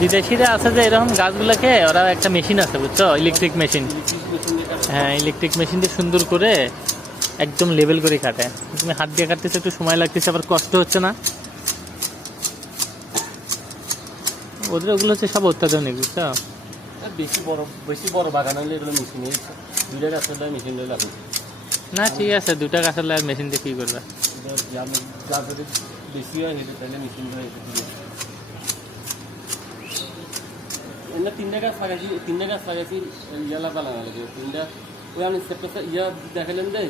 বিদেশিরা আছে যে এরকম গাছগুলোকে, ওরা একটা মেশিন আছে বুঝছো, ইলেকট্রিক মেশিন। হ্যাঁ, ইলেকট্রিক মেশিন দিয়ে সুন্দর করে একদম লেভেল করে কাটে। তুমি হাত দিয়ে কাটতেছে, একটু সময় লাগতেছে, আবার কষ্ট হচ্ছে না। ওদের ওগুলো হচ্ছে সব অত্যাধুনিক বুঝছো। বেশি বড় বাগান হলে এগুলো মেশিন, দুইটা গাছ হলে মেশিন হলে লাগবে না ঠিক আছে, দুটা গাছের লাগে মেশিন দিয়ে কি করবে। যা যদি বেশি হয় সেটা তাহলে মেশিন ধরে এমনি তিনটা গাছ লাগাইছি ইয়া লাগানো লাগে তিনটা। ওই আমি ইয়া দেখালাম যে